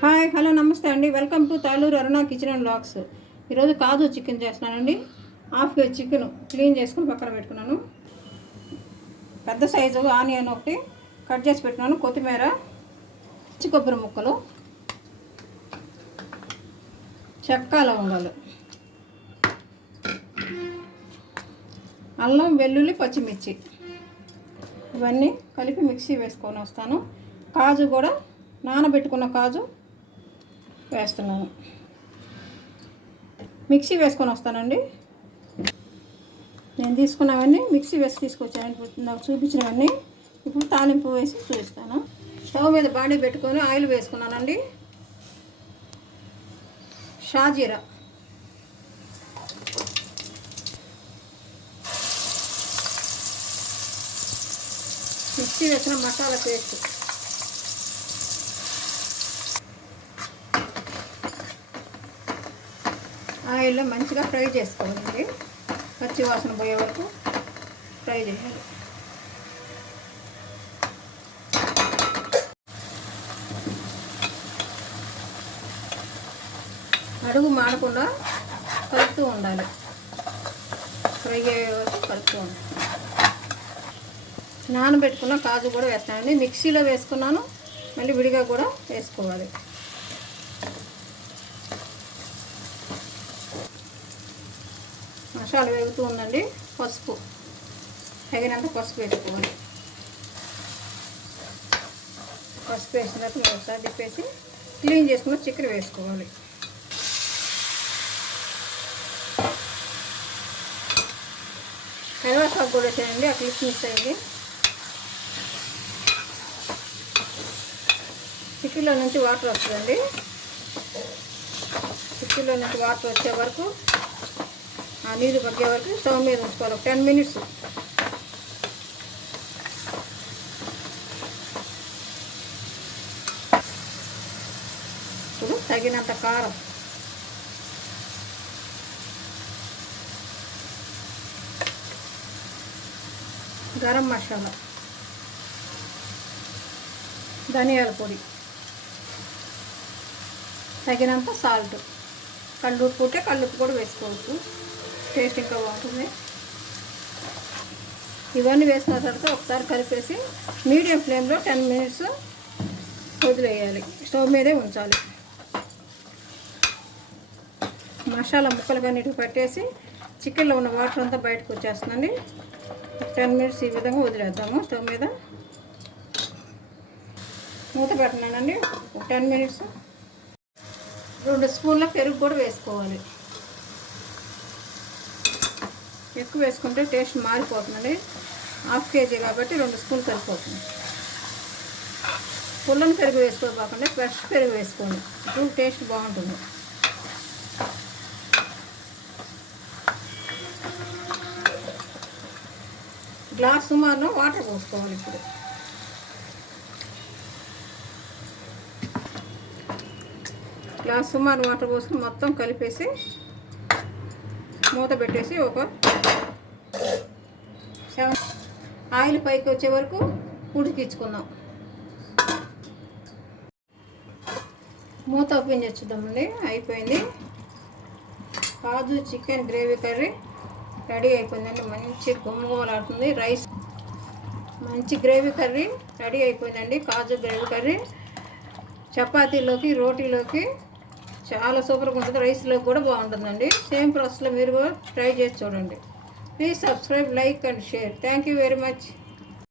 Hi hello namaste అండి welcome to Taluru Aruna kitchen and vlogs ఈరోజు kaju chicken చేస్తున్నానండి half KG chicken clean చేసుకుని పక్కన పెట్టుకున్నాను పెద్ద సైజు ఆనియన్ ఒకటి కట్ చేసి పెట్టినాను కొత్తిమీర పచ్చి కొబ్బరి ముక్కలు చెక్క లవంగాలు అల్లం వెల్లుల్లి పచ్చిమిర్చి ఇవన్నీ కలిపి మిక్సీ వేసుకొని వస్తాను కాజు కూడా నానబెట్టుకున్న కాజు వేస్తున్నాను మిక్సీ వేసుకొని వస్తానండి నేను తీసుకున్నవన్నీ మిక్సీ వేసి తీసుకొచ్చాను ఇప్పుడు నాకు చూపించినవన్నీ ఇప్పుడు తాలింపు వేసి చూపిస్తాను స్టవ్ మీద బాడీ పెట్టుకొని ఆయిల్ వేసుకున్నానండి షాజీరా మిక్సీ వేసిన మసాలా పేస్ట్ ఆయిల్లో మంచిగా ఫ్రై చేసుకోవాలండి పచ్చి వాసన పోయే వరకు ఫ్రై చేయాలి అడుగు మాడకుండా కలుపుతూ ఉండాలి ఫ్రై అయ్యే వరకు కలుపుతూ ఉండాలి నానబెట్టుకున్న కాజు కూడా వేస్తానండి మిక్సీలో వేసుకున్నాను మళ్ళీ విడిగా కూడా వేసుకోవాలి నిమిషాలు వేగుతూ ఉందండి పసుపు తగినంత పసుపు వేసుకోవాలి పసుపు వేసిన తర్వాత ఒకసారి తిప్పేసి క్లీన్ చేసుకుని చిక్కర వేసుకోవాలి కరివేపాకు కూడా వచ్చేయండి అట్లా మిక్స్ అయ్యింది చిక్కిలో నుంచి వాటర్ వస్తుందండి చిక్కిలో నుంచి వాటర్ వచ్చే వరకు ఆ నీరు పగ్గే వరకు స్టవ్ మీద ఉంచుకోవాలి ఒక టెన్ మినిట్స్ ఇప్పుడు తగినంత కారం గరం మసాలా ధనియాల పొడి తగినంత సాల్ట్ కళ్ళు ఉప్పుకుంటే కళ్ళు ఉప్పు కూడా వేసుకోవచ్చు టేస్ట్ ఇంకా బాగుంటుంది ఇవన్నీ వేసిన తర్వాత ఒకసారి కలిపేసి మీడియం ఫ్లేమ్లో టెన్ మినిట్స్ వదిలేయాలి స్టవ్ మీదే ఉంచాలి మసాలా ముక్కలు కానీ పట్టేసి చికెన్లో ఉన్న వాటర్ అంతా బయటకు వచ్చేస్తుందండి టెన్ మినిట్స్ ఈ విధంగా వదిలేద్దాము స్టవ్ మీద మూత పెట్టినానండి టెన్ మినిట్స్ రెండు స్పూన్ల పెరుగు కూడా వేసుకోవాలి ఎక్కువ వేసుకుంటే టేస్ట్ మారిపోతుందండి హాఫ్ కేజీ కాబట్టి రెండు స్పూన్ సరిపోతుంది పుల్లని పెరుగు వేసుకోకుండా ఫ్రెష్ పెరుగు వేసుకోండి ఇప్పుడు టేస్ట్ బాగుంటుంది గ్లాస్ సుమారులో వాటర్ పోసుకోవాలి ఇప్పుడు గ్లాస్ సుమారు వాటర్ పోసుకుని మొత్తం కలిపేసి మూత పెట్టేసి ఒక ఆయిల్ పైకి వచ్చే వరకు ఉడికించుకుందాం మూత ఓపెన్ చేద్దామండి అయిపోయింది kaju chicken gravy curry ready అయిపోయిందండి మంచి గుమ్మగుమలాడుతుంది రైస్ మంచి గ్రేవీ కర్రీ రెడీ అయిపోయిందండి కాజు గ్రేవీ కర్రీ చపాతీలోకి రోటీలోకి చాలా సూపర్గా ఉంటుంది రైస్లోకి కూడా బాగుంటుందండి సేమ్ ప్రాసెస్లో మీరు కూడా ట్రై చేసి చూడండి Please subscribe, like and share. Thank you very much.